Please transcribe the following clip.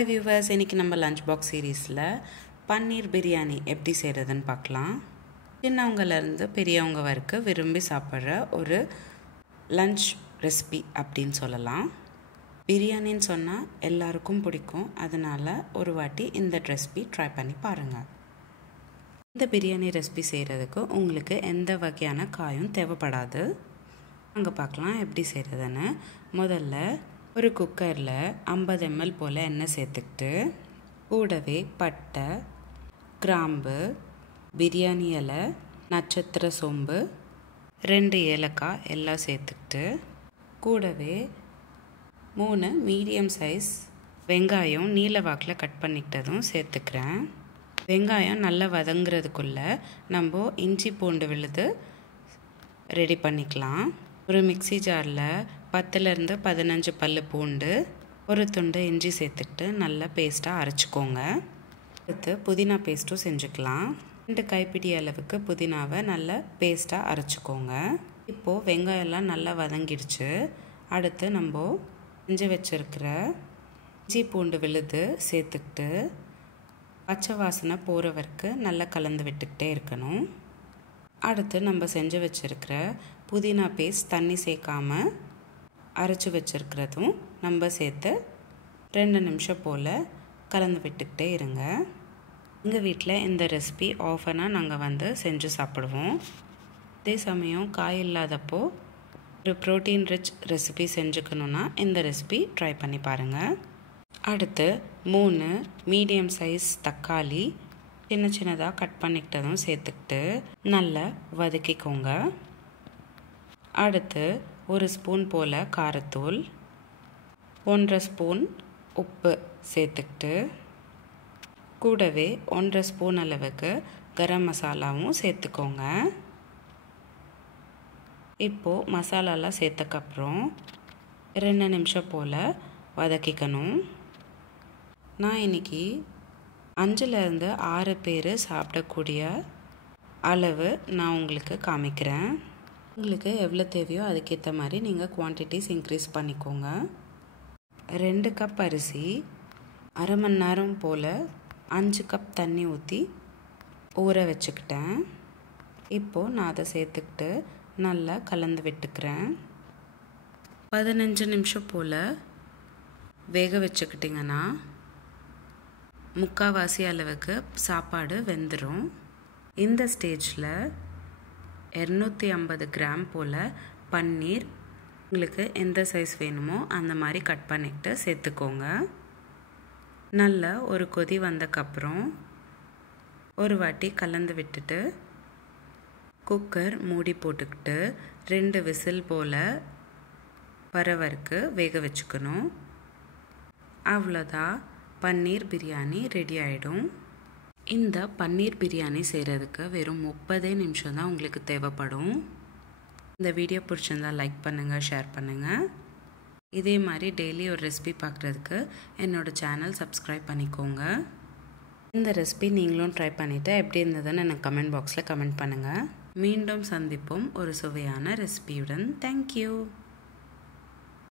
Hi viewers, இன்னைக்கு நம்ம lunch box சீரீஸில் பன்னீர் பிரியாணி எப்படி செய்கிறதுன்னு பார்க்கலாம். சின்னவங்கலேருந்து பெரியவங்க வரைக்கும் விரும்பி சாப்பிட்ற ஒரு லஞ்ச் ரெசிபி அப்படின்னு சொல்லலாம். பிரியாணின்னு சொன்னால் எல்லாருக்கும் பிடிக்கும், அதனால் ஒரு வாட்டி இந்த ரெசிபி ட்ரை பண்ணி பாருங்கள். இந்த பிரியாணி ரெசிபி செய்கிறதுக்கு உங்களுக்கு எந்த வகையான காயும் தேவைப்படாது. அங்கே பார்க்கலாம் எப்படி செய்கிறதுன்னு. முதல்ல ஒரு குக்கரில் 50 ml போல் எண்ணெய் சேர்த்துக்கிட்டு கூடவே பட்டை, கிராம்பு, பிரியாணி இலை, நட்சத்திர சோம்பு, 2 ஏலக்காய் எல்லாம் சேர்த்துக்கிட்டு கூடவே 3 மீடியம் சைஸ் வெங்காயம் நீல வாக்கில் கட் பண்ணிக்கிட்டதும் சேர்த்துக்கிறேன். வெங்காயம் நல்லா வதங்குறதுக்குள்ளே நம்ம இஞ்சி பூண்டு விழுது ரெடி பண்ணிக்கலாம். ஒரு மிக்சி ஜாரில் 10 to 15 பல்லு பூண்டு, ஒரு துண்டு இஞ்சி சேர்த்துக்கிட்டு நல்லா பேஸ்ட்டாக அரைச்சிக்கோங்க. அடுத்து புதினா பேஸ்ட்டும் செஞ்சுக்கலாம். 2 கைப்பிடி அளவுக்கு புதினாவை நல்லா பேஸ்ட்டாக அரைச்சிக்கோங்க. இப்போது வெங்காயம்லாம் நல்லா வதங்கிடுச்சு. அடுத்து நம்ம செஞ்சு வச்சுருக்கிற இஞ்சி பூண்டு விழுது சேர்த்துக்கிட்டு பச்சை வாசனை போகிற வரைக்கும் நல்லா கலந்து விட்டுக்கிட்டே இருக்கணும். அடுத்து நம்ம செஞ்சு வச்சுருக்கிற புதினா பேஸ்ட் தண்ணி சேர்க்காமல் அரைச்சி வச்சுருக்கிறதும் நம்ம சேர்த்து 2 நிமிஷம் போல் கலந்து விட்டுக்கிட்டே இருங்க. எங்கள் வீட்டில் இந்த ரெசிபி ஆஃபனாக நாங்கள் செஞ்சு சாப்பிடுவோம். அதே சமயம் காய் இல்லாதப்போ ஒரு ப்ரோட்டீன் ரிச் ரெசிபி செஞ்சுக்கணுன்னா இந்த ரெசிபி ட்ரை பண்ணி பாருங்கள். அடுத்து 3 மீடியம் சைஸ் தக்காளி சின்னதாக கட் பண்ணிக்கிட்டதும் சேர்த்துக்கிட்டு நல்லா வதக்கிக்கோங்க. அடுத்து 1 ஸ்பூன் போல் காரத்தூள், 1.5 ஸ்பூன் உப்பு சேர்த்துக்கிட்டு கூடவே 1.5 ஸ்பூன் அளவுக்கு கரம் மசாலாவும் சேர்த்துக்கோங்க. இப்போது மசாலாலாம் சேர்த்தக்கப்புறம் 2 நிமிஷம் போல் வதக்கிக்கணும். நான் இன்றைக்கி 5 to 6 பேர் சாப்பிடக்கூடிய அளவு நான் உங்களுக்கு காமிக்கிறேன். உங்களுக்கு எவ்வளோ தேவையோ அதுக்கேற்ற மாதிரி நீங்கள் குவான்டிட்டிஸ் இன்க்ரீஸ் பண்ணிக்கோங்க. 2 கப் அரிசி 1/2 மணி நேரம் போல் 5 கப் தண்ணி ஊற்றி ஊற வச்சுக்கிட்டேன். இப்போது நான் அதை சேர்த்துக்கிட்டு நல்லா கலந்து விட்டுக்கிறேன். 15 நிமிஷம் போல் வேக வச்சுக்கிட்டிங்கன்னா முக்கால்வாசி அளவுக்கு சாப்பாடு வெந்துடும். இந்த ஸ்டேஜில் 250 கிராம் போல் பன்னீர் உங்களுக்கு எந்த சைஸ் வேணுமோ அந்த மாதிரி கட் பண்ணிக்கிட்டு சேர்த்துக்கோங்க. நல்லா ஒரு கொதி வந்தக்கப்புறம் ஒரு வாட்டி கலந்து விட்டுட்டு குக்கர் மூடி போட்டுக்கிட்டு 2 விசில் போல் வர வரைக்கும் வேக வச்சுக்கணும். அவ்வளோதான், பன்னீர் பிரியாணி ரெடி ஆகிடும். இந்த பன்னீர் பிரியாணி செய்கிறதுக்கு வெறும் 30 நிமிஷம் தான் உங்களுக்கு தேவைப்படும். இந்த வீடியோ பிடிச்சிருந்தால் லைக் பண்ணுங்கள், ஷேர் பண்ணுங்கள். இதே மாதிரி டெய்லி ஒரு ரெசிபி பார்க்குறதுக்கு என்னோடய சேனல் சப்ஸ்கிரைப் பண்ணிக்கோங்க. இந்த ரெசிபி நீங்களும் ட்ரை பண்ணிவிட்டு எப்படி இருந்ததுன்னு எனக்கு கமெண்ட் பாக்ஸில் கமெண்ட் பண்ணுங்கள். மீண்டும் சந்திப்போம் ஒரு சுவையான ரெசிபியுடன். தேங்க்யூ.